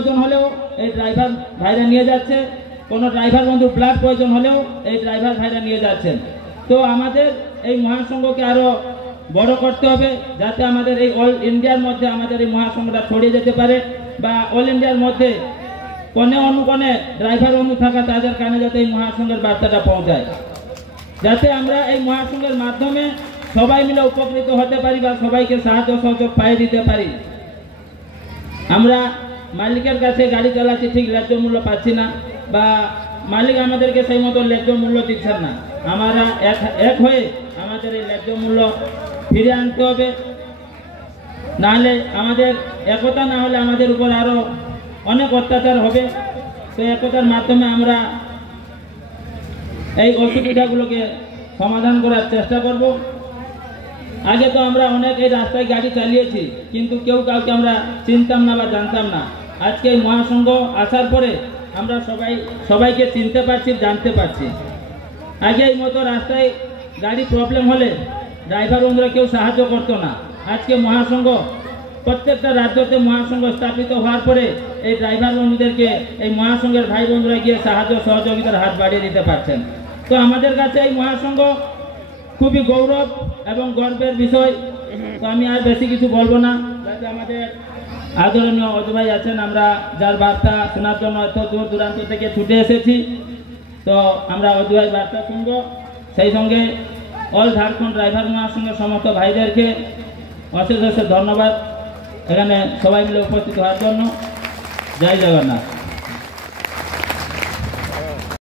প্রয়োজন হলেও এই ড্রাইভার ভাইরা নিয়ে যাচ্ছে, কোনো ড্রাইভার বন্ধুর ব্লাড প্রয়োজন হলেও এই ড্রাইভার ভাইরা নিয়ে যাচ্ছেন। তো আমাদের এই মহাসংঘকে আরও বড় করতে হবে, যাতে আমাদের এই অল ইন্ডিয়ার মধ্যে আমাদের এই মহাসংঘটা ছড়িয়ে যেতে পারে, বা অল ইন্ডিয়ার মধ্যে কোণে অনুকোণে ড্রাইভার বন্ধু থাকা তাদের কানে যাতে এই মহাসংঘের বার্তাটা পৌঁছায়, যাতে আমরা এই মহাসংঘের মাধ্যমে সবাই মিলে উপকৃত হতে পারি বা সবাইকে সাহায্য সহযোগ পাইয়ে দিতে পারি। আমরা মালিকের কাছে গাড়ি চালাচ্ছি, ঠিক ন্যায্য মূল্য পাচ্ছি না, বা মালিক আমাদেরকে সেই মতো ন্যায্য মূল্য দিচ্ছেন না। আমরা এক হয়ে আমাদের এই ন্যায্য মূল্য ফিরে আনতে হবে, নাহলে আমাদের একতা না হলে আমাদের উপর আরও অনেক অত্যাচার হবে। তো একতার মাধ্যমে আমরা এই অসুবিধাগুলোকে সমাধান করার চেষ্টা করব। আগে তো আমরা অনেক এই রাস্তায় গাড়ি চালিয়েছি, কিন্তু কেউ কাউকে আমরা চিনতাম না বা জানতাম না। আজকে এই মহাসংঘ আসার পরে আমরা সবাইকে চিনতে পারছি, জানতে পারছি। আগে এই মতো রাস্তায় গাড়ি প্রবলেম হলে ড্রাইভার বন্ধুরা কেউ সাহায্য করতো না। আজকে মহাসংঘ প্রত্যেকটা রাজ্যতে মহাসংঘ স্থাপিত হওয়ার পরে এই ড্রাইভার বন্ধুদেরকে এই মহাসংঘের ভাই বন্ধুরা গিয়ে সাহায্য সহযোগিতার হাত বাড়িয়ে দিতে পারছেন। তো আমাদের কাছে এই মহাসংঘ খুবই গৌরব এবং গর্বের বিষয়। তো আমি আর বেশি কিছু বলবো না, যাতে আমাদের আদরণীয় অজু ভাই আছেন, আমরা যার বার্তা শোনার জন্য এত দূর দূরান্ত থেকে ছুটে এসেছি। তো আমরা অজু ভাই বার্তা শুনবো, সেই সঙ্গে অল ঝাড়খণ্ড ড্রাইভার মহাসংঘের সমস্ত ভাইদেরকে অশেষ অশেষ ধন্যবাদ এখানে সবাই মিলে উপস্থিত হওয়ার জন্য। জয় জগন্নাথ।